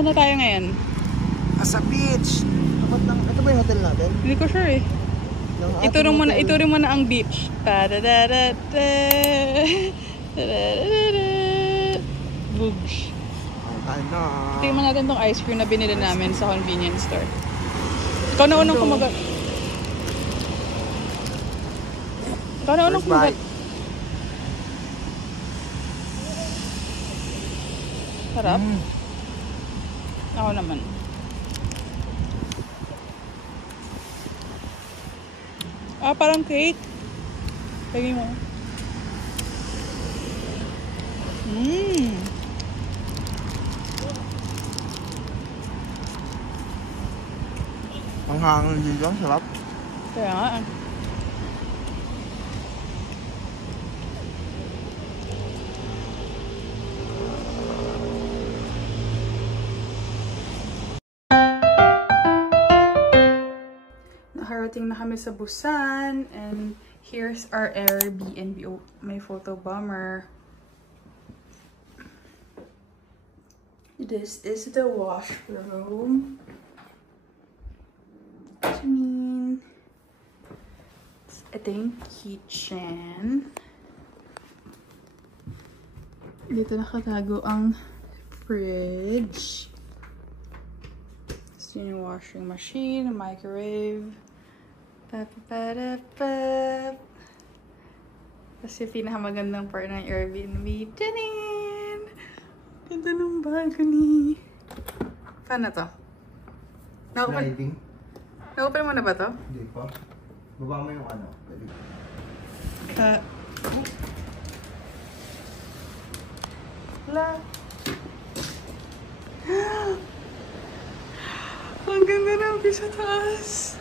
Saan na tayo ngayon? Sa beach. Ito ba yung hotel natin? Hindi ko sure eh. Ituring mo na ang beach. Boogs. Ano? Tingnan natin tong ice cream na binili namin sa convenience store. Ikaw na unang kumagat. Sarap. Ako naman. Parang cake. Lagay mo. Ang hangin dito, sarap. Kaya nga. Nakarating na kami sa Busan and here's our Airbnb. Oh, may photo bomber. This is the washroom. Ito yung kitchen. Dito nakatago ang fridge. Ito yung washing machine, microwave. Tapos yung pinakamagandang part ng Airbnb. Tanin! Ganda ng balcony. Paano to? Na-open mo na ba to? Hindi pa. Baba mo yung ano. Ang ganda ng view sa taas.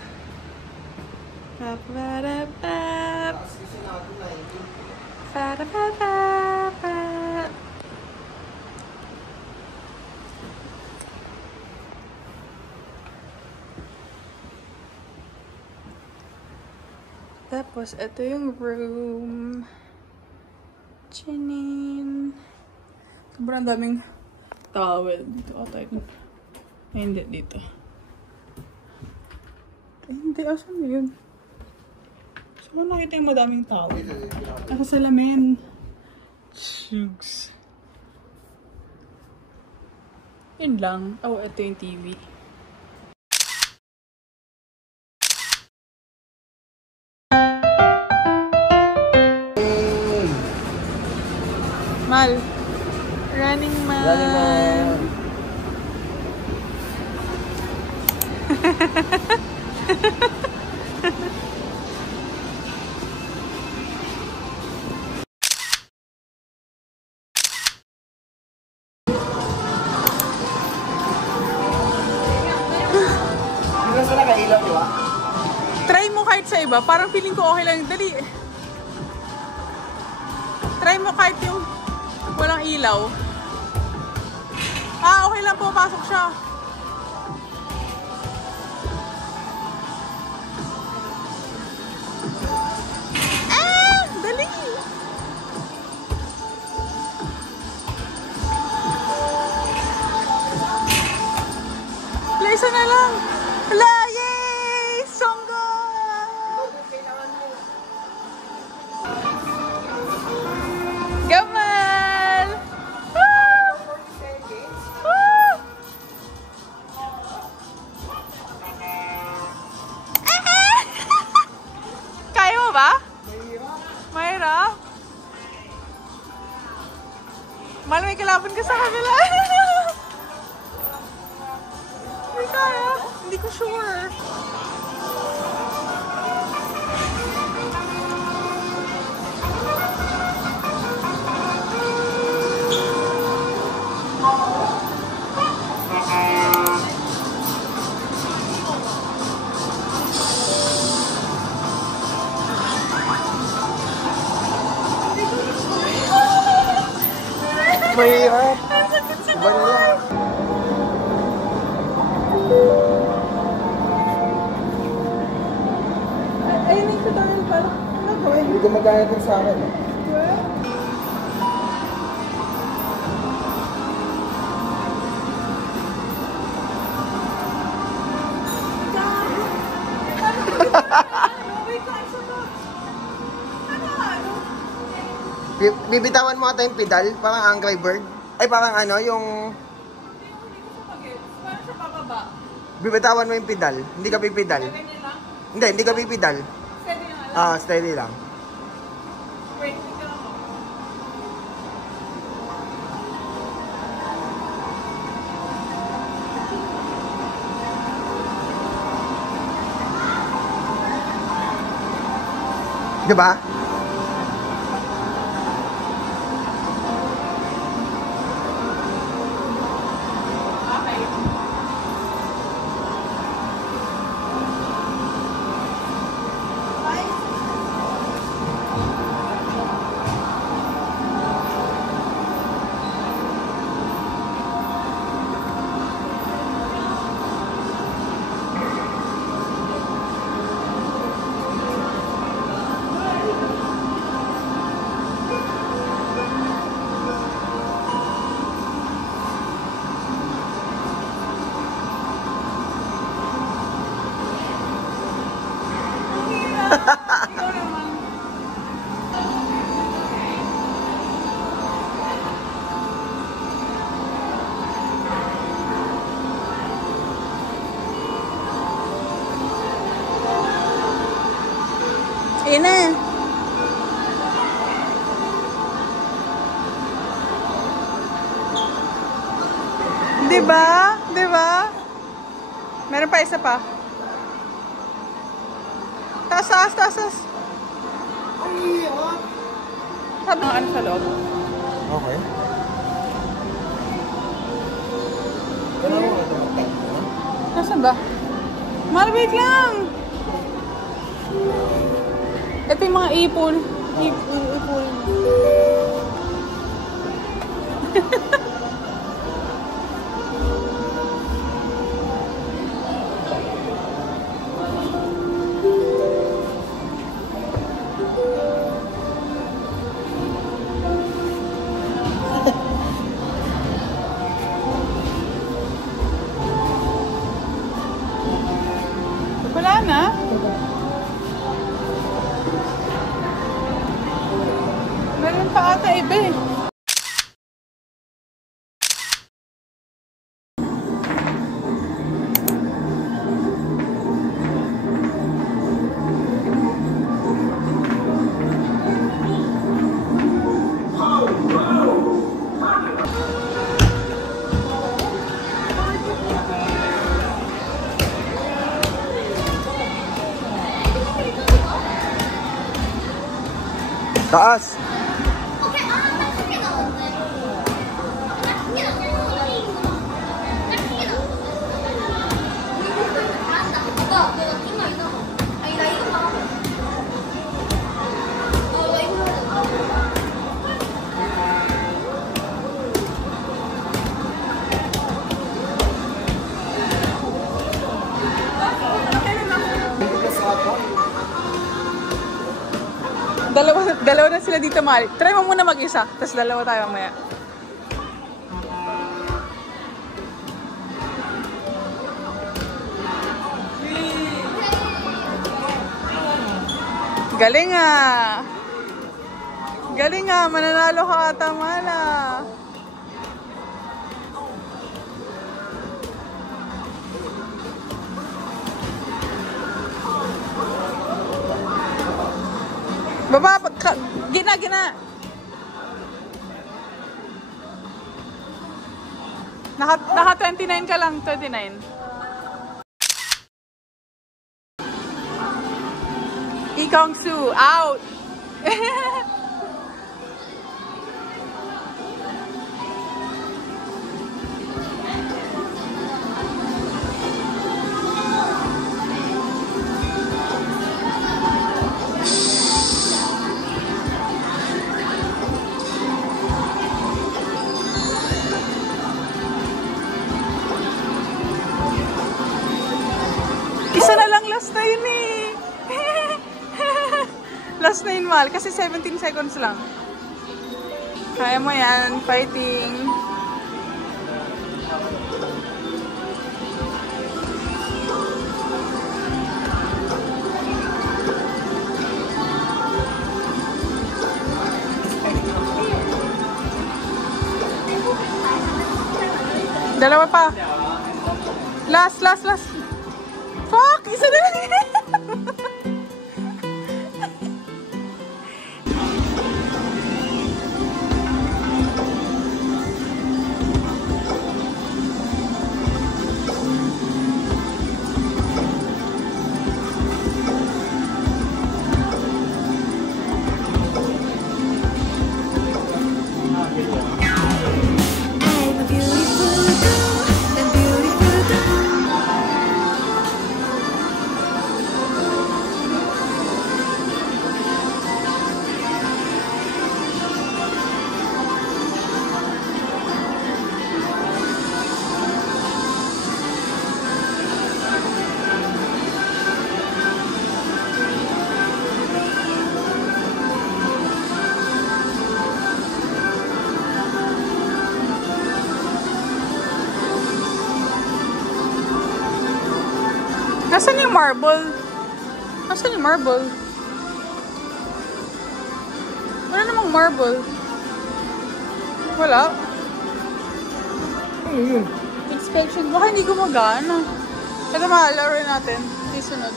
Tapos, ito yung room. Chinin. Sobrang daming towel dito. Ay, hindi dito. Ay, hindi. Asan mo yun? Saan nakita yung madaming towel? Nasa salamin. Shugs. Yun lang. Oh, ito yung TV. Mal. Running Man. Running Man. Hindi sa nakailaw, di ba? Try mo kahit sa iba. Parang feeling ko okay lang. Dali. Try mo kahit yung walang ilaw. Okay lang, pumapasok siya. Dali! Isa na lang! Hala! Yay! Songga! Gamal! Kaya mo ba? Mahirap? Mahal, may kalaban ka sa kabila. Hindi kaya. Hindi ko sure. Mahirap. Iba na lang. Ayun yung tutorial parang ano gawin? Hindi gumagana din sa akin. Bibitawan mo ata yung pedal, parang Angry Bird. Ay, parang ano, yung... Parang sa pababa. Bibitawan mo yung pedal. Hindi ka pipedal. Hindi ka pipedal. Steady lang. Steady lang. Wait, ito lang ako. Diba? Okay. Ikaw naman. Ayun na. Diba? Diba? Meron pa isa pa. Taas. Sabi ng ano sa loob. Okay. Kailangan mo ito. Nasaan ba? Wait lang! Ito yung mga ipon. Ipon. Wala na. Meron pa ata iba eh. Taas. Dalawa na sila dito, Mari. Try mo muna mag-isa, tapos dalawa tayo mamaya. Galing ah! Galing ah! Mananalo ka ata, Mala! Baba! Gina! Naka 29 ka lang, 29. Ikong Su, out! Isa na lang, last na yun eh. Last na yun, Mal. Kasi 17 seconds lang. Kaya mo yan. Fighting. Dalawa pa. Last. Fuck! Isa na lang. Nasaan yung marble? Nasaan yung marble? Wala namang marble. Wala. Ano yun? Inspection. Baka hindi gumagana. Ito mahalaro natin. Isunod.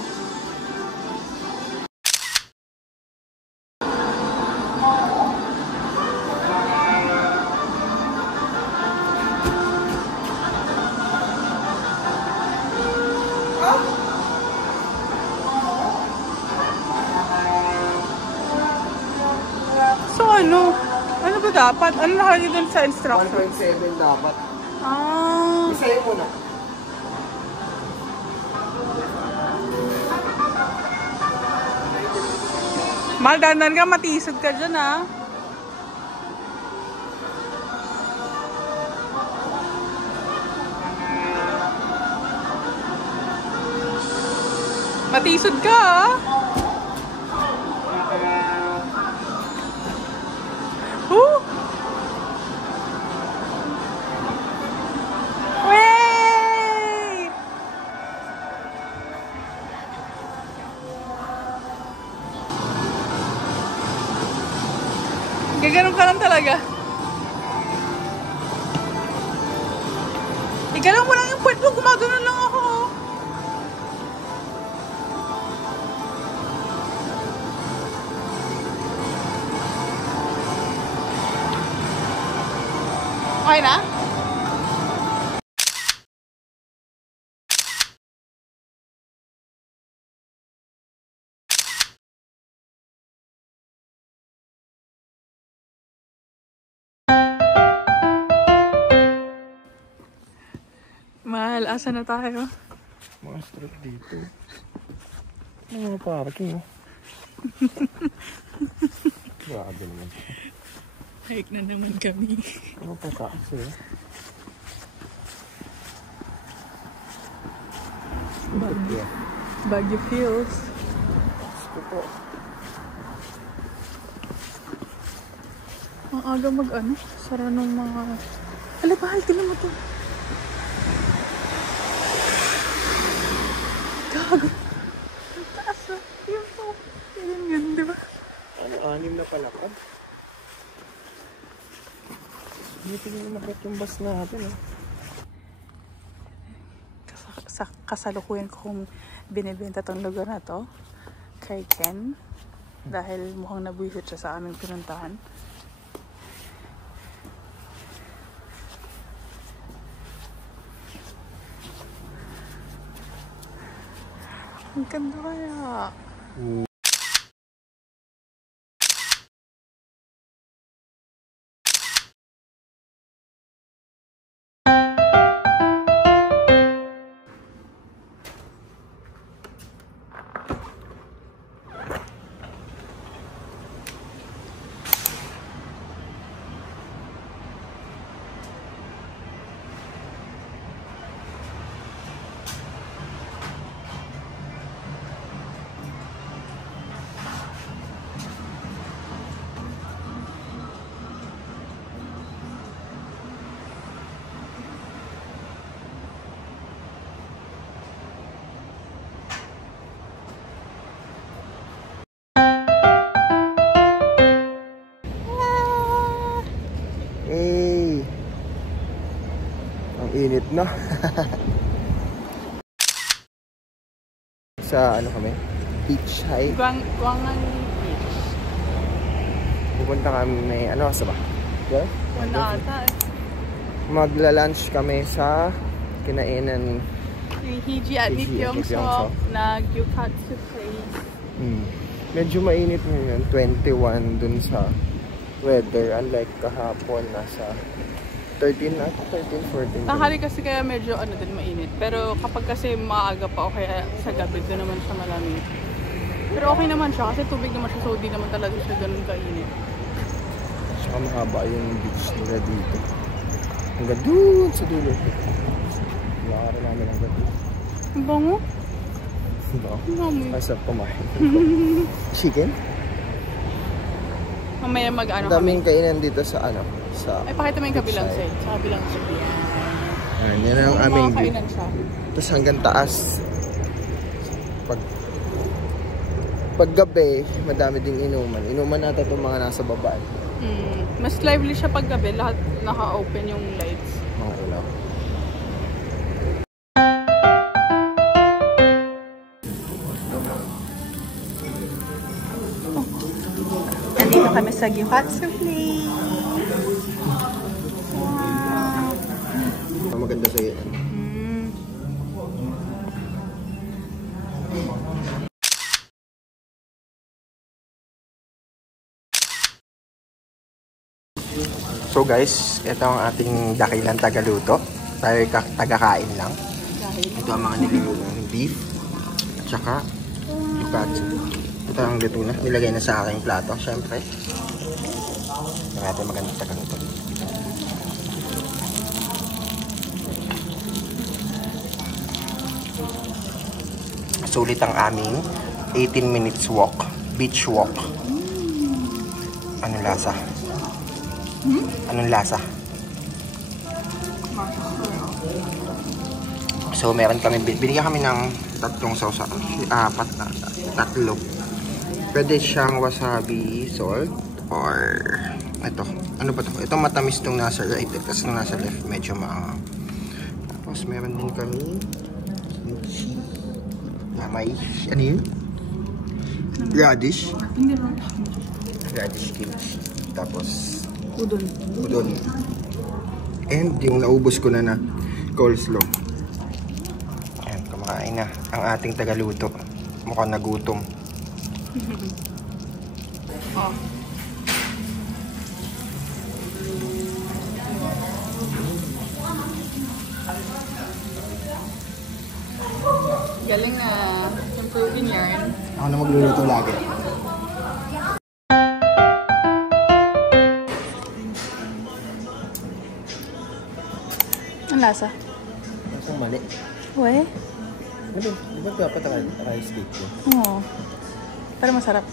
So ano? Ano ba dapat? Ano nakalagay dun sa instruction? 1.7 dapat. Ah. Isayin mo na. Mahal, dandan ka, matisod ka dyan, ha? Matisod ka, ha? Wey! Gaganon ka lang talaga. Igalang mo lang yung puwet mo, gumagano lang ako. Okay na? Mahal, asa na tayo? Mga street dito. Ano mga parking, oh? Grabe naman. Hike na naman kami. Ano pa taas, eh? Baguio Hills. Gusto po. Ang aga mag-ano? Sara ng mga... Ala, bahal, tinan mo to. Gago. Ang taas, oh. Yun po. Yun, di ba? Ano, 6 na palakad? Hindi tingin makit yung bus natin, eh. Kasalukuyan kong binibenta tong lugar na to kay Ken dahil mukhang nabuhisit siya sa aming pinuntahan. Ang ganda kaya. init na. Sa ano kami? Beach hike. Guangan Beach. Pupunta kami, ano sa ba? Yeah? Wala ata eh. Magla-lunch kami sa kinainan. Hiji at Lee Pyong-sok na Gyukatsu place. Medyo mainit ngayon, 21 dun sa weather. Unlike kahapon, nasa 13 na, 13, 14. Tanghali kasi kaya medyo ano din mainit. Pero kapag kasi maaga pa o kaya sa gabi, doon naman siya malamig. Pero okay naman siya kasi tubig naman siya, so di naman talaga siya ganun kainit. Saka mahaba yung beach nila dito. Hanggang doon sa dulo. Lakarin namin hanggang doon. Ang bango? No? Ang Masarap kumain. Chicken? Mamaya mag-ano Ang daming kainan dito sa ano? Sa ay, pakita mo yung kabilang side. Sa kabilang side. Yan ang aming mga kainan siya. Tapos hanggang taas. Pag gabi, madami ding inuman. Inuman natin itong mga nasa baba. Mas lively siya pag gabi. Lahat naka-open yung lights. Mga ilaw. Nandito kami sa Gyukatsu place. Wow. Maganda sa iyo. So guys, ito ang ating dakilang tagaluto. Tayo tagakain lang. Ito ang mga nilulutong beef at saka gyukatsu. Ito ang luto na. Nilagay na sa aking plato, syempre. Ito natin magandang tagaluto. Sulit ang aming 18 minutes walk. Beach walk. Anong lasa? Anong lasa? So meron kami, binigyan kami ng tatlong sauce, tatlo. Pwede siyang wasabi salt or ito, ano ba to? Ito matamis tong nasa right, kasi nung nasa left medyo maangang. Tapos meron din kami kimchi na may, ano yun? Radish. Radish kimchi. Tapos udon. And yung naubos ko na coleslaw. Ayan, kumakain na ang ating tagaluto. Mukhang nagutom. Oh. Galing na. Improving yarn. Ako na magluluto lagi. Ang lasa? Lasang mali. Uwe? Di ba dapat rice cake yun? Oo. Pero masarap.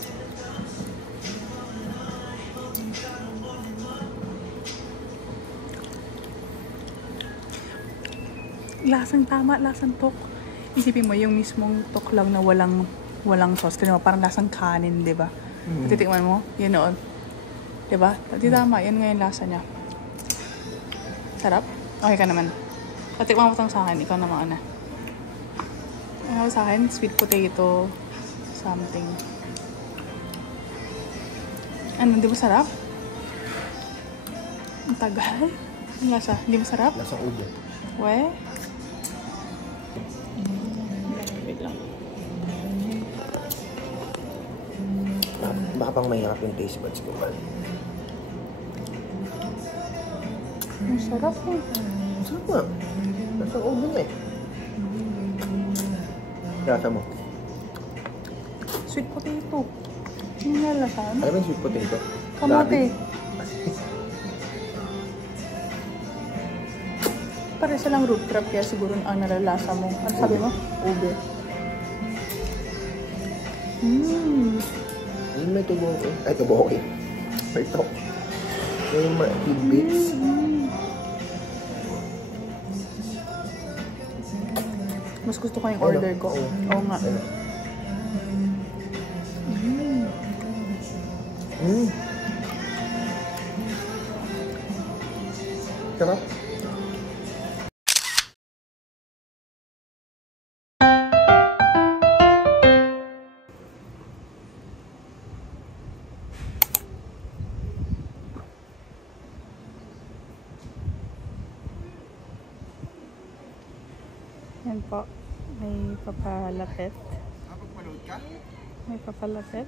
Lasang tama, lasang tok. Isipin mo yung mismong tok lang na walang sauce. Kasi parang lasang kanin, di ba? Titikman mo, yun noon. Di ba? Di tama, yun nga yung lasa niya. Sarap? Okay ka naman. Patikman mo itong sa akin, ikaw naman na. Ano sa akin? Sweet potato something. Ano, di ba sarap? Ang tagal. Ang lasa, hindi masarap? Lasang ubo. We? Wait lang. Baka pang mahirap yung taste buds ko. Ang sarap eh. Sarap nga. Lasang ubo nga eh. Lasa mo. Sweet potato. Hindi nga lasan. Ano ba yung sweet potato? Kamote. Pare silang root crab kaya siguro ang nalalasa mo. Ano sabi mo? Ube. May tubo ko. Ay, tubo ko eh. Ito. May mga tidbits. Mas gusto ko yung order ko. Oo nga. Sarap. Yan po. May papalapit. Napagpanood ka? May papalapit.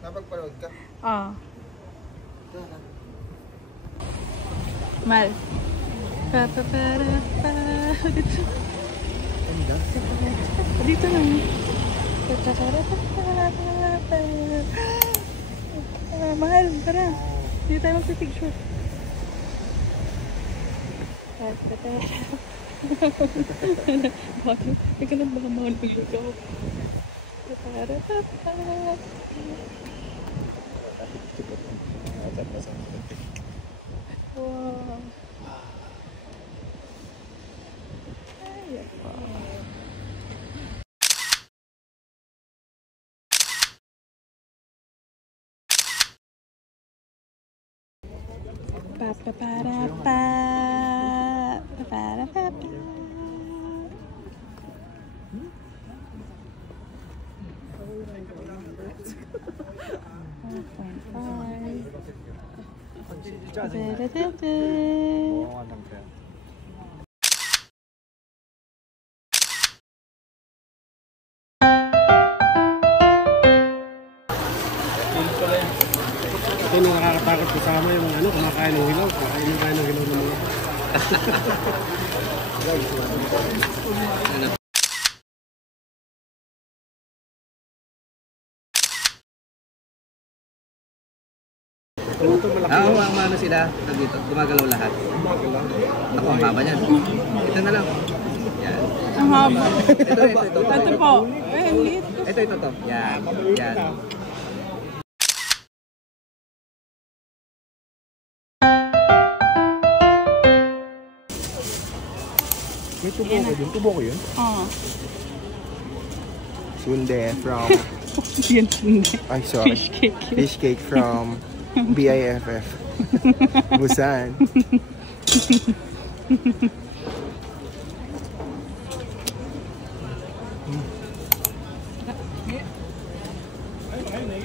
Napagpanood ka? Ah. Mal. Pa-pa-para-pa. Dito. Dito lang. Pa-pa-para-pa. Mahal, tara. Dito tayo magpipicture. Bakit? Ikaw na baka mahal ko yung ikaw. Pa-para-pa-pa. Wow. Ay, ako. Pa-pa-para-pa. Pa-para-pa-pa. Ito yung nakakatakot kasama yung ano, kumakain ng hilaw. Kumakain ng hilaw ng mga. Oo, ang ano sila, dito, gumagalaw lahat. Ako, ang haba niyan. Ito na lang. Yan. Ang haba. Ito. Ito po. Eh, ang liit. Ito. Yan. Yan. May tubo ko yun. Tubo ko yun? Ah. Sunde from... Yan, hindi. Ay, sorry. Fish cake. Fish cake from BIFF. Busan.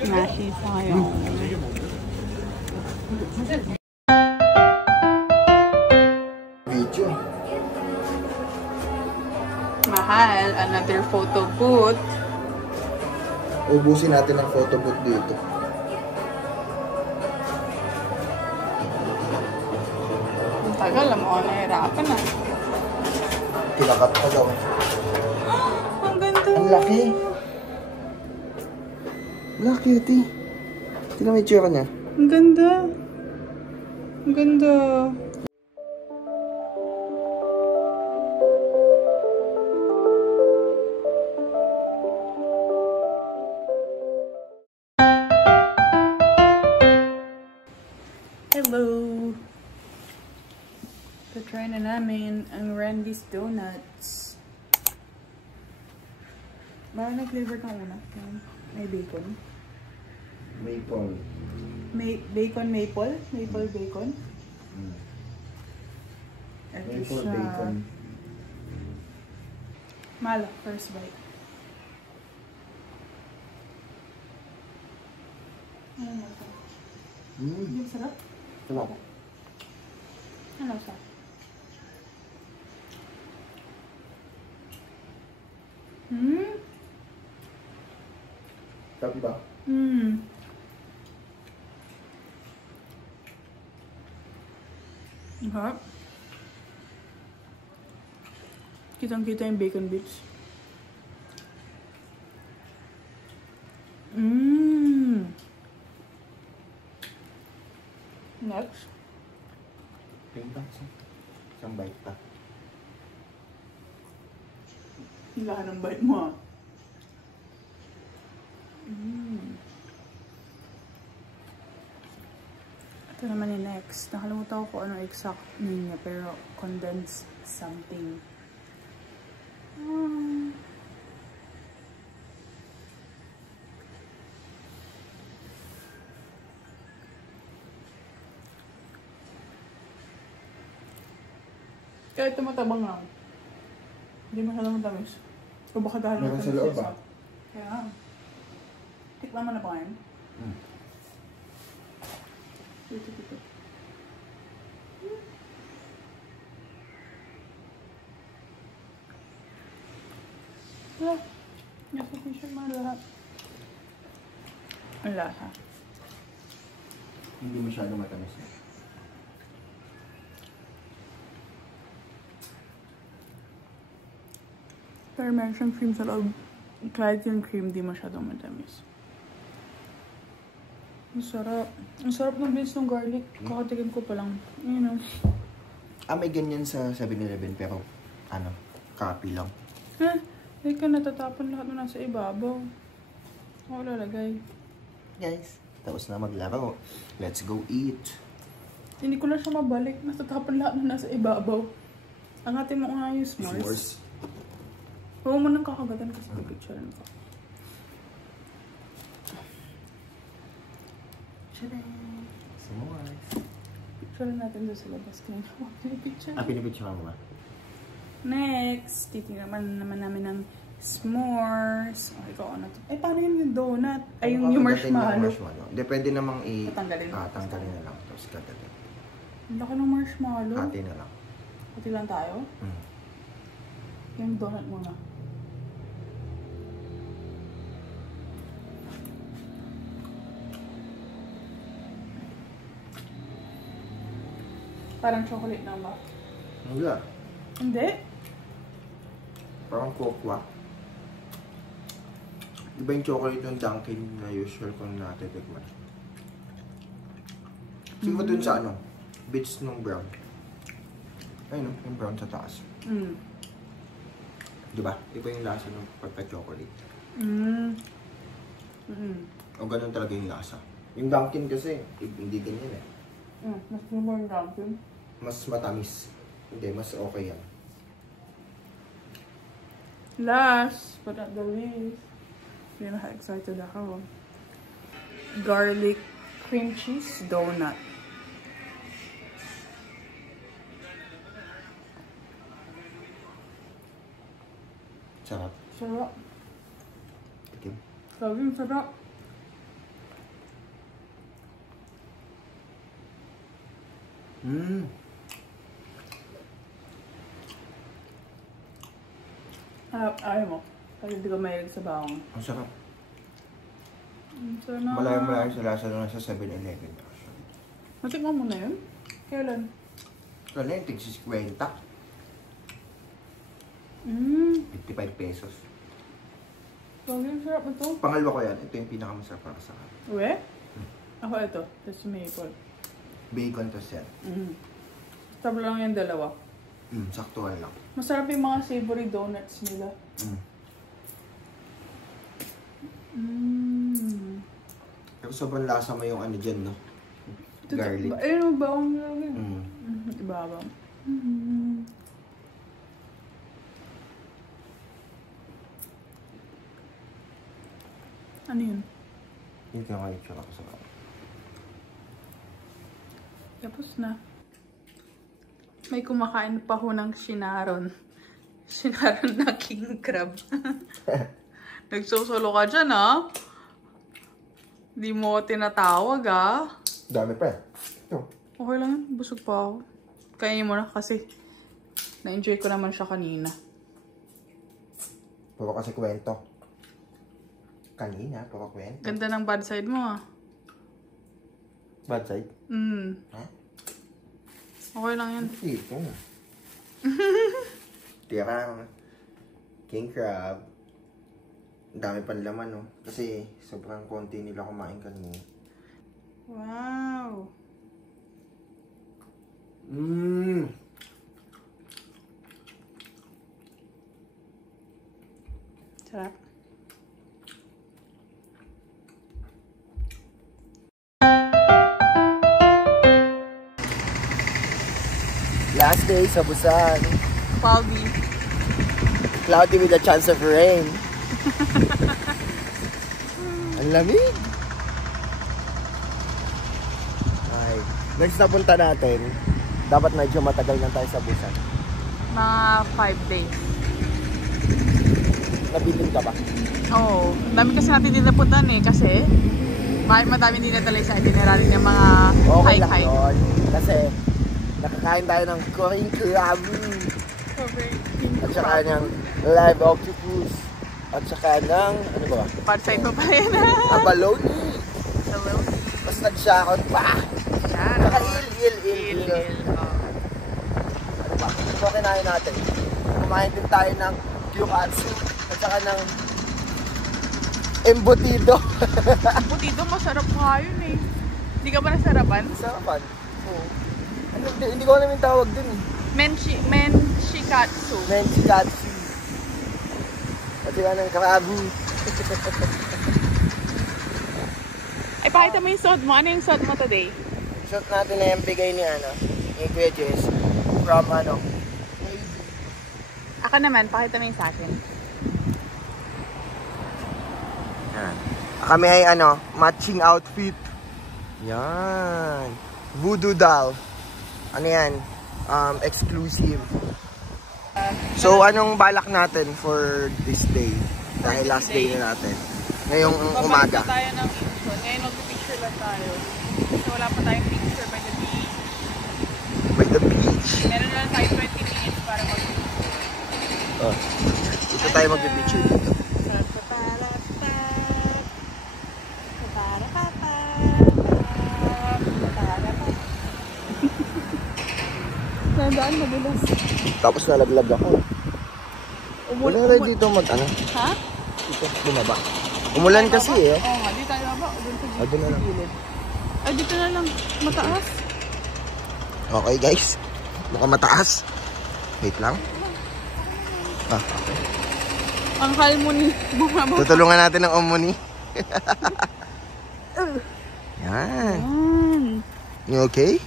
Nashi tayo. Video. Mahal, another photo booth. Ubusin natin ang photo booth dito. Ang tagal, alam mo, nahirapan na. Kinakat pa daw. Ang ganda. Ang laki. Laki, iti. Tingnan mo yung tsura niya. Ang ganda. Ang ganda. Hello. Try na namin ang Randy's Donuts. Parang nag-flavor ka una. May bacon. Maple. Bacon maple? Maple bacon? Ito Maple siya. bacon. Malak, first bite. Ano na ito? Yung sarap? Sarap. Ano sarap? Sarap ba? Ang harap. Kitang-kita yung bacon bits. Next. Pinta. Isang bite pa. Lahat ng bite mo ah. Ito naman yung next. Nakalimutan ko kung anong exact name niya, pero condensed something. Kahit tumatabang lang. Hindi masyadong matamis. O baka dahil Meron sa loob ba? Kaya. Tikman mo na ba yan? Dito. Yeah. Nasa t-shirt mga lahat. Ang lasa. Hindi masyado matamis. Pero meron siyang cream sa loob. Kahit yung cream, di masyadong matamis. Ang sarap. Ang sarap ng beans ng garlic. Kakatikim ko pa lang. Ayun o. May ganyan sa 7-Eleven pero ano, copy lang. Ha? Hindi ka natatapon lahat na nasa ibabaw. Ako lalagay. Guys, tapos na maglaro. Let's go eat. Hindi ko na siya mabalik. Natatapon lahat na nasa ibabaw. Ang ating mo nga yung s'mores. Huwag mo nang kakagatan kasi pipicturean ko. Tadaan! S'mores. Picturean natin doon sa labas. Kaya huwag pinipicture. Pinipicture mo ba? Next, titignan naman namin ng s'mores. Okay, ikaw ano to? Paano yung donut? Ay, yung marshmallow. Depende namang Tatanggalin. tanggalin na lang. Tapos kagatin. Ang laki ng marshmallow. Hati na lang. Hati lang tayo? Yung donut muna. Parang chocolate na ba? Wala. Hindi. Parang kokwa. Iba yung chocolate ng Dunkin na usual kong natitikman. Siguro dun sa ano, bits ng brown. Ayun, yung brown sa taas. Diba? Iba yung lasa ng pagka-chocolate. O ganun talaga yung lasa. Yung Dunkin kasi, hindi ganyan eh. Mas more Dunkin. Mas matamis. Hindi, mas okay yan. Last but not the least, pinaka-excited ako. Garlic cream cheese donut. Sarap. Sarap. Itim. Sabi yung sarap. Ayaw mo. Kasi hindi ko mahilig sa bawang. Ang sarap. Sarap. Malayo-malayo sa lasa na sa 7-Eleven. Matikman mo na yun? Kailan? Kala yung tig 50. 55 pesos. Sabi yung sarap ito. Pangalawa ko yan. Ito yung pinakamasarap para sa akin. Uwe? Ako ito. Tapos maple. Bacon to yan. Sabi lang yung dalawa. Saktuhan lang. Masarap yung mga savory donuts nila. Pero sobrang lasa mo yung ano dyan, no? Garlic. Ayun, bawang lagi. Ibabang. Ano yun? Yung kinakaitsura ko sa bawang. Tapos na. May kumakain pa ho ng shinaron. Shinaron na king crab. Nagsusolo ka dyan, ha? Di mo ako tinatawag, ha? Dami pa eh. Ito. Okay lang yun. Busog pa ako. Kainin mo na kasi na-enjoy ko naman siya kanina. Puro kasi kwento. Kanina, puro kwento. Ganda ng bad side mo, ah. Bad side? Ha? Okay lang yan. Ito. Tirang. King crab. Ang dami pang laman, no? Kasi sobrang konti nila kumain kanina. Wow! Sarap. Last day sa Busan. Cloudy. Cloudy with a chance of rain. Ang lamig. Ay, next na punta natin, dapat medyo matagal na tayo sa Busan. Mga 5 days. Nabiling ka ba? Oo. Dami kasi natin din napuntan eh. Kasi madami din natalay sa itinerary ng mga Okay lang hike-hike. yun. Kasi nakakain tayo ng Korean crab. At saka ng live octopus. At saka ng, ano ba? Padside pa yan. Abalone. Abalone. Mas nag-shakot pa. Yan. Saka il. Oh. Ano ba? Ito kinain natin. Kumain din tayo ng gyukatsu. At saka ng embutido. Embutido, masarap nga yun eh. Hindi ka ba nasarapan? Sarapan. Oo. Ano, hindi ko alam yung tawag dun eh. Menshikatsu. Menchikatsu. At saka ng karabu. Ay, pakita mo yung suot mo. Ano yung suot mo today? Shot natin na yung bigay ni Kuya Jess. From Ako naman, pakita mo yung sa akin. Yan. Kami ay matching outfit. Yan. Voodoo doll. Ano yan? Exclusive. So, anong balak natin for this day? Dahil last day na natin. Ngayong umaga. Babalik pa tayo ng intro. Ngayon mag-picture lang tayo. Kasi wala pa tayong picture by the beach. By the beach. Meron lang tayo 20 minutes para mag-picture. Oh. Dito tayo mag-picture dito. Nandaan madulas. Tapos nalaglag ako. Wala rin dito Ha? Dito, bumaba. Umulan kasi eh. Oo nga, di tayo ba? Doon na lang. Ay, dito na lang. Mataas. Okay guys. Mukhang mataas. Wait lang. Okay. Ang harmony. Tutulungan natin ng umuni. Yan. You okay?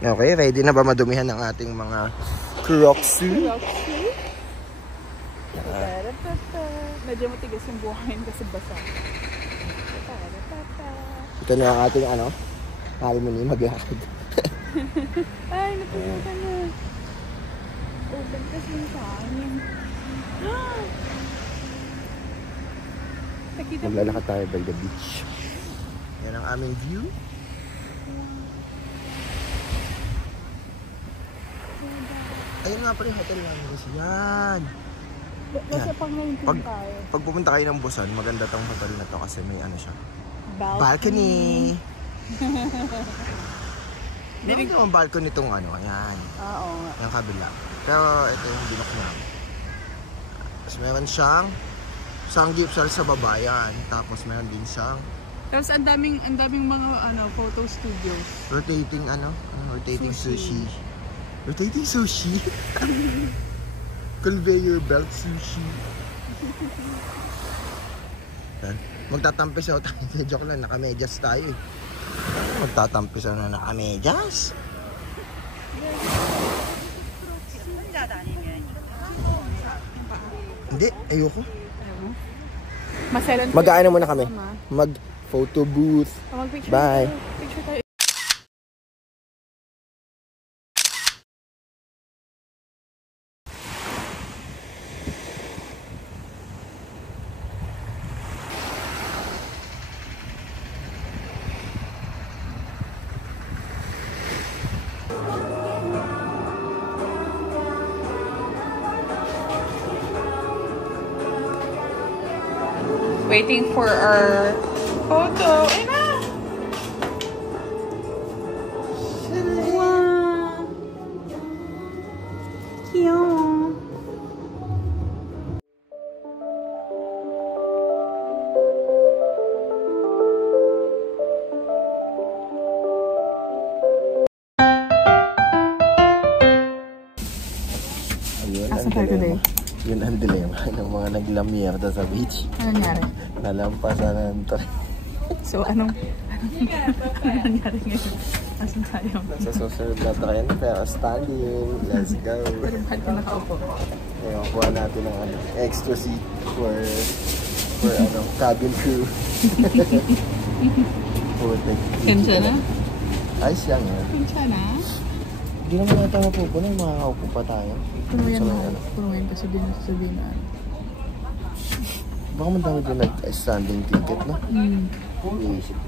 Okay, ready na ba madumihan ng ating mga Crocs? Medyo matigas yung buhangin kasi basa. Ito na ang ating harmony maglakad. Ay, napupunta na. Open kasi yung sa akin. Maglalakad tayo by the beach. Yan ang aming view. Ayun nga pala yung hotel namin kasi. Yan. Basta pag ngayon tayo. Pag pupunta kayo ng Busan, maganda tong hotel na to kasi may siya. Balcony. Hindi naman balcony itong ayan. Oo nga. Yung kabila. Pero ito yung binok namin. Tapos meron siyang sanggipsal sa baba yan. Tapos meron din siyang Tapos ang daming mga photo studios. rotating sushi. Rotating sushi? Conveyor belt sushi. Magtatampisaw tayo. Joke lang, nakamedyas tayo eh. Magtatampisaw na nakamedyas. Hindi, ayoko. Mag-aano muna kami. Mag-photo booth. Bye. Picture tayo. Waiting for our photo. Ay na! Wow! Cute! Asan tayo today? Yun ang dilema ng mga naglamierda sa beach. Ano nangyari? Nalampasan na ito. So, anong nangyari ngayon? Asan tayo? Nasa susunod na tayo pero standing. Let's go. Pero bakit ka nakaupo? Ngayon, kuha natin ng extra seat for cabin crew. Kensya na? Ayos lang yan. Kensya na? Hindi naman natin mapupunan, makakaupo pa tayo. Puno yan kasi din sasabihin na Baka man tayo din nag-standing ticket, no? Iisip.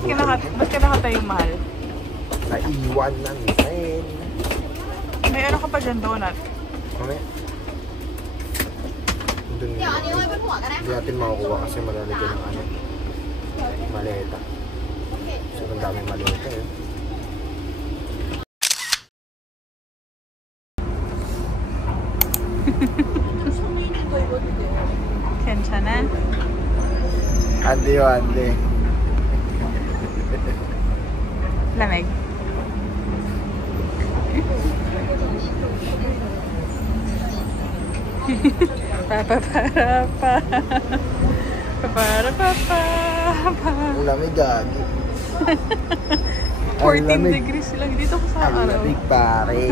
Ba't ka nakatayong mahal? Naiwan na natin. May ano ka pa dyan, donut? Mamaya. Doon hindi natin makukuha kasi malalagyan ng ano. Maleta. So, ang daming maleta eh. 괜찮아? Ande yun, ande. Lamig. Pa-pa-para-pa. Pa-para-pa-pa. Ang lamig gagi. 14 degrees lang dito ko sa Ang araw. lamig pare.